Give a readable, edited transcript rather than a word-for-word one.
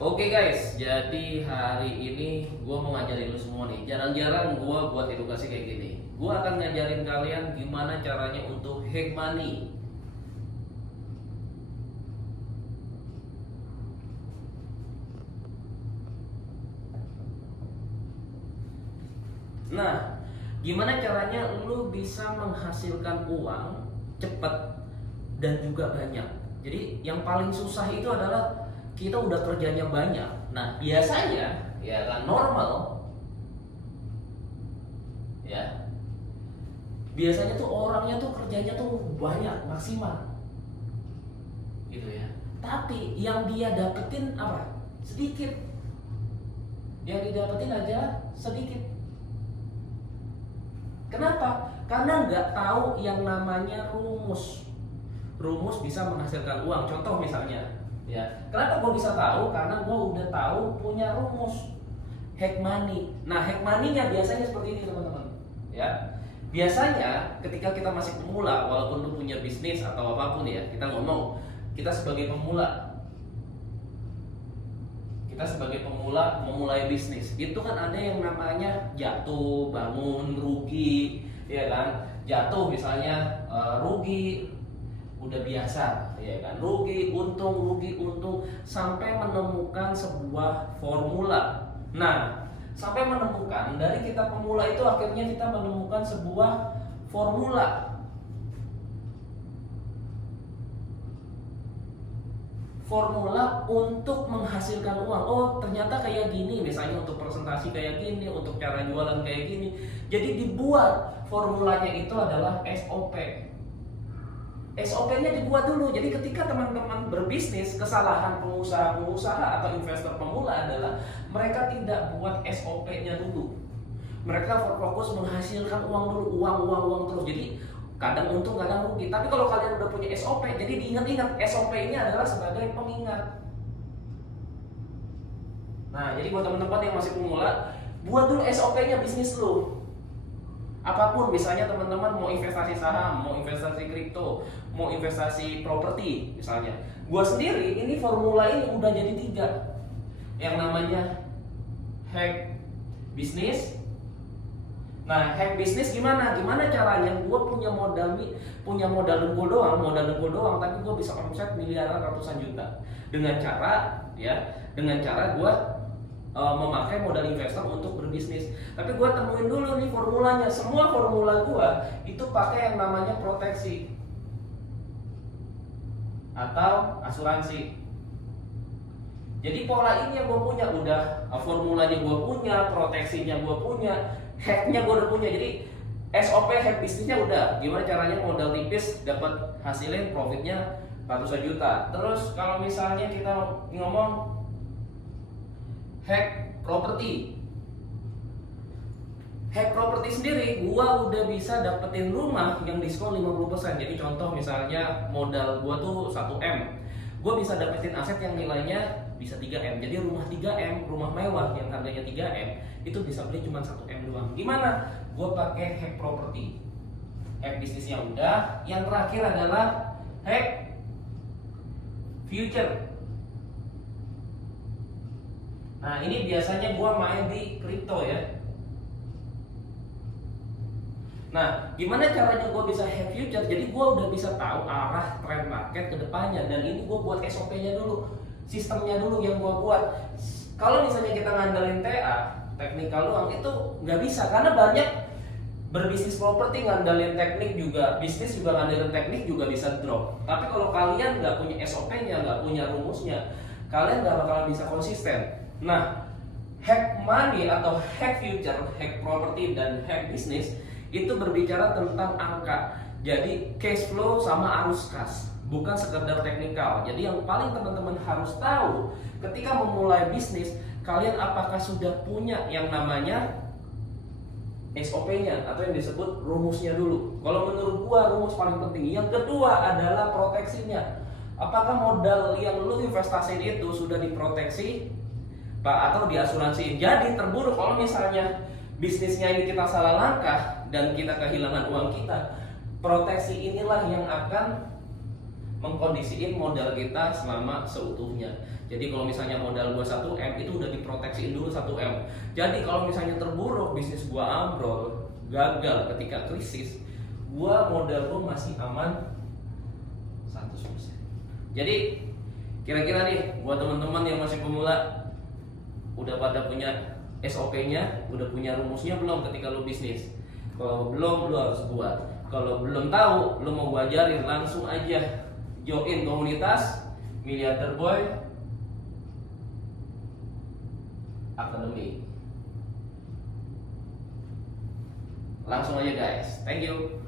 Oke guys, jadi hari ini gue mau ngajarin lu semua nih. Jarang-jarang gue buat edukasi kayak gini. Gue akan ngajarin kalian gimana caranya untuk hack money. Nah, gimana caranya lu bisa menghasilkan uang cepat dan juga banyak. Jadi yang paling susah itu adalah kita udah kerjanya banyak. Nah, biasanya ya kan normal ya. Biasanya tuh orangnya tuh kerjanya tuh banyak, maksimal. Gitu ya. Tapi yang dia dapetin apa? Sedikit. Yang didapetin aja sedikit. Kenapa? Karena nggak tahu yang namanya rumus. Rumus bisa menghasilkan uang. Contoh misalnya, ya. Kenapa gue bisa tahu? Karena gue udah tahu punya rumus hack money. Nah, hack money-nya biasanya seperti ini teman-teman. Ya, biasanya ketika kita masih pemula, walaupun lu punya bisnis atau apapun ya, kita ngomong kita sebagai pemula. Kita sebagai pemula memulai bisnis itu kan ada yang namanya jatuh, bangun, rugi, ya kan? Jatuh misalnya rugi udah biasa, ya kan? Rugi, untung sampai menemukan sebuah formula. Nah, sampai menemukan dari kita pemula itu akhirnya kita menemukan sebuah formula. Formula untuk menghasilkan uang. Oh, ternyata kayak gini, misalnya untuk presentasi kayak gini, untuk cara jualan kayak gini. Jadi dibuat formulanya itu adalah SOP. SOP-nya dibuat dulu. Jadi ketika teman-teman berbisnis, kesalahan pengusaha atau investor pemula adalah mereka tidak buat SOP-nya dulu. Mereka fokus menghasilkan uang dulu, uang terus. Jadi kadang untung, kadang rugi. Tapi kalau kalian udah punya SOP, jadi diingat-ingat SOP ini adalah sebagai pengingat. Nah, jadi buat teman-teman yang masih pemula, buat dulu SOP-nya bisnis lu. Apapun, misalnya teman-teman mau investasi saham, mau investasi kripto, mau investasi properti misalnya. Gua sendiri ini formula ini udah jadi 3. Yang namanya hack bisnis. Nah, hack bisnis gimana? Gimana caranya? Gue punya modal dengkul doang, tapi gue bisa omset miliaran ratusan juta dengan cara gue memakai modal investor untuk berbisnis. Tapi gue temuin dulu nih formulanya. Semua formula gue itu pakai yang namanya proteksi atau asuransi. Jadi pola ini yang gue punya, udah formulanya gue punya, proteksinya gue punya, hacknya gue udah punya. Jadi SOP hack bisnisnya udah. Gimana caranya modal tipis dapat hasilin profitnya ratusan juta. Terus kalau misalnya kita ngomong hack properti, hack properti sendiri, gua udah bisa dapetin rumah yang diskon 50%. Jadi contoh misalnya modal gua tuh 1M, gua bisa dapetin aset yang nilainya bisa 3M. Jadi rumah 3M, rumah mewah yang harganya 3M itu bisa beli cuma 1M doang. Gimana? Gua pakai hack properti. Hack bisnisnya udah. Yang terakhir adalah hack future. Nah, ini biasanya gua main di kripto ya. Nah, gimana caranya gue bisa hack future? Jadi gue udah bisa tahu arah trend market ke depannya. Dan ini gue buat SOP-nya dulu, sistemnya dulu yang gue buat. Kalau misalnya kita ngandalin TA, teknikal doang, itu nggak bisa. Karena banyak berbisnis properti ngandalin teknik juga, bisnis juga ngandalin teknik juga bisa drop. Tapi kalau kalian nggak punya SOP-nya, nggak punya rumusnya, kalian nggak bakalan bisa konsisten. Nah, hack money atau hack future, hack property, dan hack bisnis itu berbicara tentang angka. Jadi cash flow sama arus kas, bukan sekedar teknikal. Jadi yang paling teman-teman harus tahu ketika memulai bisnis, kalian apakah sudah punya yang namanya SOP-nya atau yang disebut rumusnya dulu. Kalau menurut gua rumus paling penting. Yang kedua adalah proteksinya. Apakah modal yang lu investasiin itu sudah diproteksi Pak atau diasuransiin? Jadi terburuk kalau misalnya bisnisnya ini kita salah langkah dan kita kehilangan uang kita, proteksi inilah yang akan mengkondisiin modal kita selama seutuhnya. Jadi kalau misalnya modal gua 1M itu udah diproteksiin dulu 1M. Jadi kalau misalnya terburuk bisnis gua ambrol, gagal ketika krisis, gua modal gua masih aman 100%. Jadi kira-kira nih buat teman-teman yang masih pemula, udah pada punya SOP-nya, udah punya rumusnya belum ketika lu bisnis? Kalau belum, lu harus buat. Kalau belum tahu, lu mau gua ajarin, langsung aja join komunitas Miliarder Boy Academy. Langsung aja guys. Thank you.